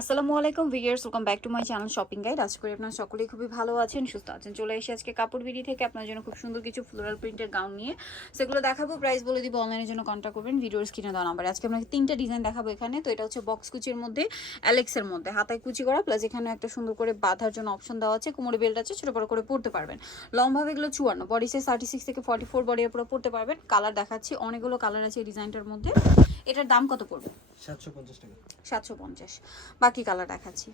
আসসালামু আলাইকুম viewers welcome back to my channel shopping guide আশা করে আপনারা সকলেই খুবই ভালো আছেন সুস্থ আছেন। চলে এসে আজকে কাপড় বিড়ি থেকে আপনার জন্য খুব সুন্দর কিছু ফ্লোরাল প্রিন্টের গাউন নিয়ে। সেগুলো দেখাবো প্রাইস বলে দিব অনলাইনের জন্য কন্ট্যাক্ট করবেন ভিডিওর স্ক্রিনে দেওয়া নাম্বারে আজকে আপনাকে তিনটা ডিজাইন দেখাবো এখানে তো এটা হচ্ছে বক্স কুচির মধ্যে অ্যালেক্সের মধ্যে। হাতায় কুচি করা প্লাস এখানে একটা সুন্দর করে বাঁধার জন্য অপশন দেওয়া আছে কোমরে বেল্ট আছে ছোটো বড় করে পড়তে পারবেন। লম্বাভাবে এগুলো চুয়ান্ন বডি সাইজ থার্টি সিক্স থেকে ফর্টি ফোর বডি পুরো পড়তে পারবেন। কালার দেখাচ্ছি অনেকগুলো কালার আছে এই ডিজাইনটার মধ্যে। এটার দাম কত পড়বে? সাতশো পঞ্চাশ টাকা। সাতশো পঞ্চাশ। বাকি কালার দেখাচ্ছি।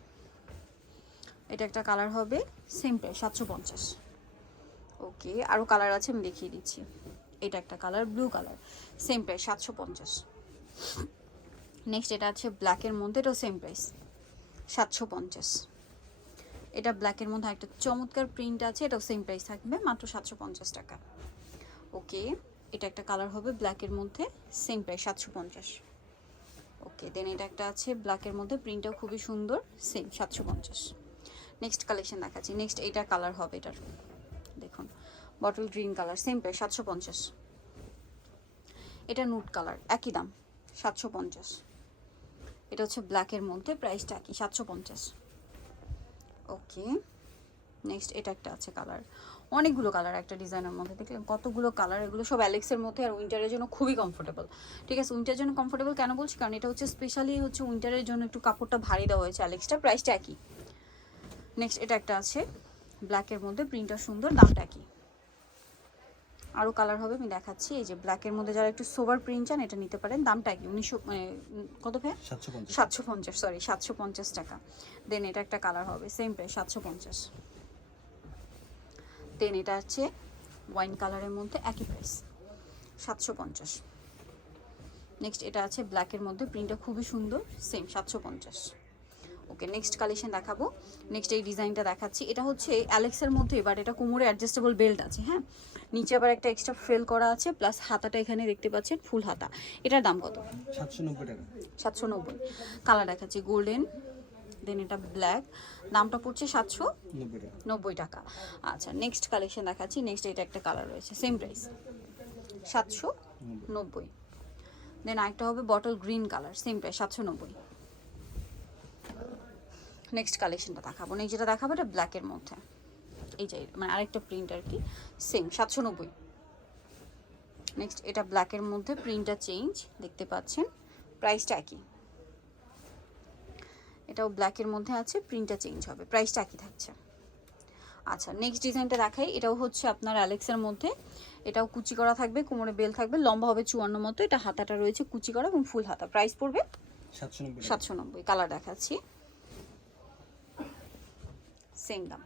এটা একটা কালার হবে সেম প্রাইস সাতশো পঞ্চাশ। ওকে আরও কালার আছে, আমি দেখিয়ে দিচ্ছি। এটা একটা colour blue colour same price সাতশো পঞ্চাশ। নেক্সট এটা আছে ব্ল্যাকের মধ্যে, এটাও সেম প্রাইস সাতশো পঞ্চাশ। এটা ব্ল্যাকের মধ্যে একটা চমৎকার প্রিন্ট আছে, এটাও সেম প্রাইস থাকবে, মাত্র সাতশো পঞ্চাশ টাকা। ওকে এটা একটা কালার হবে ব্ল্যাকের মধ্যে সেম প্রাইস সাতশো পঞ্চাশ। দেন এটা একটা আছে ব্ল্যাকের মধ্যে প্রিন্টটাও খুবই সুন্দর সেম সাতশো পঞ্চাশ। নেক্সট কালেকশন দেখাচ্ছি। নেক্সট এইটা কালার হবে এটার। দেখুন bottle green colour same price সাতশো পঞ্চাশ। এটা নুট কালার একই দাম, সাতশো পঞ্চাশ। এটা হচ্ছে ব্ল্যাকের মধ্যে প্রাইসটা একই, সাতশো পঞ্চাশ। ওকে নেক্সট এটা একটা আছে কালার অনেকগুলো কালার একটা ডিজাইনের মধ্যে দেখলেন? কতগুলো কালার এগুলো সব অ্যালেক্সের মধ্যে আর উইন্টারের জন্য খুবই কমফোর্টেবল ঠিক আছে উইন্টারের জন্য কমফোর্টেবল কেন বলছি? কারণ এটা হচ্ছে স্পেশালি হচ্ছে উইন্টারের জন্য একটু কাপড়টা ভারী দেওয়া হয়েছে অ্যালেক্সটা প্রাইসটা একই। নেক্সট এটা একটা আছে ব্ল্যাকের মধ্যে প্রিন্টটা সুন্দর দামটা একই। আরও কালার হবে আমি দেখাচ্ছি। এই যে ব্ল্যাকের মধ্যে যারা একটু সোভার প্রিন্ট চান এটা নিতে পারেন দামটা একই। উনিশশো মানে কত ভাইয়া? সাতশো পঞ্চাশ। সাতশো পঞ্চাশ সরি সাতশো পঞ্চাশ টাকা। দেন এটা একটা কালার হবে সেম প্রাইস সাতশো পঞ্চাশ। দেন এটা আছে ওয়াইন কালারের মধ্যে একই প্রাইস সাতশো পঞ্চাশ। নেক্সট এটা আছে ব্ল্যাকের মধ্যে প্রিন্টটা খুবই সুন্দর সেম সাতশো পঞ্চাশ। ওকে নেক্সট কালেকশন দেখাবো। নেক্সট এই ডিজাইনটা দেখাচ্ছি। এটা হচ্ছে অ্যালেক্সের মধ্যে বাট এটা কোমরে অ্যাডজাস্টেবল বেল্ট আছে হ্যাঁ? নিচে আবার একটা এক্সট্রা ফ্রেল করা আছে প্লাস হাতাটা এখানে দেখতে পাচ্ছেন ফুল হাতা। এটার দাম কত? সাতশো নব্বই টাকা। সাতশো নব্বই। কালার দেখাচ্ছি গোল্ডেন দেন এটা ব্ল্যাক দামটা পড়ছে সাতশো নব্বই টাকা। আচ্ছা নেক্সট কালেকশন দেখাচ্ছি। নেক্সট এটা একটা কালার রয়েছে সেম প্রাইস সাতশো নব্বই। দেন আরেকটা হবে bottle green colour same price সাতশো নব্বই। নেক্সট কালেকশনটা দেখাবো। নেক্সট যেটা দেখাবো এটা ব্ল্যাকের মধ্যে। এই যে মানে আরেকটা প্রিন্ট আর কি সেম সাতশো নব্বই। নেক্সট এটা ব্ল্যাকের মধ্যে প্রিন্টটা চেঞ্জ দেখতে পাচ্ছেন। প্রাইসটা একই। এটাও ব্ল্যাকের মধ্যে আছে প্রিন্টটা চেঞ্জ হবে প্রাইসটা একই থাকছে। আচ্ছা নেক্সট ডিজাইনটা দেখাই এটাও হচ্ছে আপনার অ্যালেক্সের মধ্যে। এটাও কুচি করা থাকবে কোমরে বেল থাকবে লম্বা হবে চুয়ান্ন মতো এটা হাতাটা রয়েছে কুচি করা এবং ফুল হাতা প্রাইস পড়বে সাতশো নব্বই কালার দেখাচ্ছি। সেম দাম।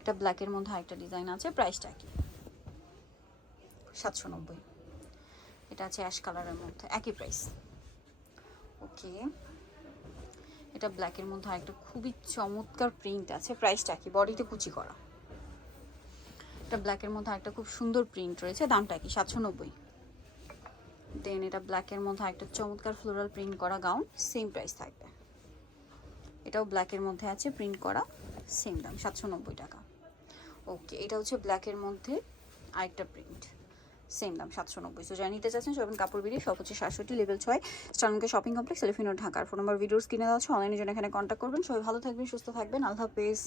এটা ব্ল্যাকের মধ্যে আরেকটা ডিজাইন আছে প্রাইসটা কি সাতশো নব্বই। এটা আছে অ্যাশ কালারের মধ্যে একই প্রাইস ওকে এটা ব্ল্যাকের মধ্যে আরেকটা খুবই চমৎকার প্রিন্ট আছে। প্রাইসটা কি? বডিতে কুচি করা। এটা ব্ল্যাকের মধ্যে একটা খুব সুন্দর প্রিন্ট রয়েছে। দামটা কি? সাতশো নব্বই। দেন এটা ব্ল্যাকের মধ্যে একটা চমৎকার ফ্লোরাল প্রিন্ট করা গাউন সেম প্রাইস থাকবে। এটাও ব্ল্যাকের মধ্যে আছে প্রিন্ট করা সেম দাম, সাতশো নব্বই টাকা। ওকে এটা হচ্ছে ব্ল্যাকের মধ্যে আরেকটা প্রিন্ট সেম দাম, সাতশো নব্বই। সো যারা নিতে চাচ্ছেন সবেন কাপড় বিড়ি, সব হচ্ছে সাতষট্টি লেভেল ছয়। স্টানকে শপিং কমপ্লেক্স এলিফিনো ঢাকার ফোন নম্বর ভিডিওস কিনে দেওয়া হচ্ছে অনলাইনের জন্য এখানে কন্ট্যাক্ট করবেন। সবাই ভালো থাকবেন, সুস্থ থাকবেন, আল্লাহ হাফেজ।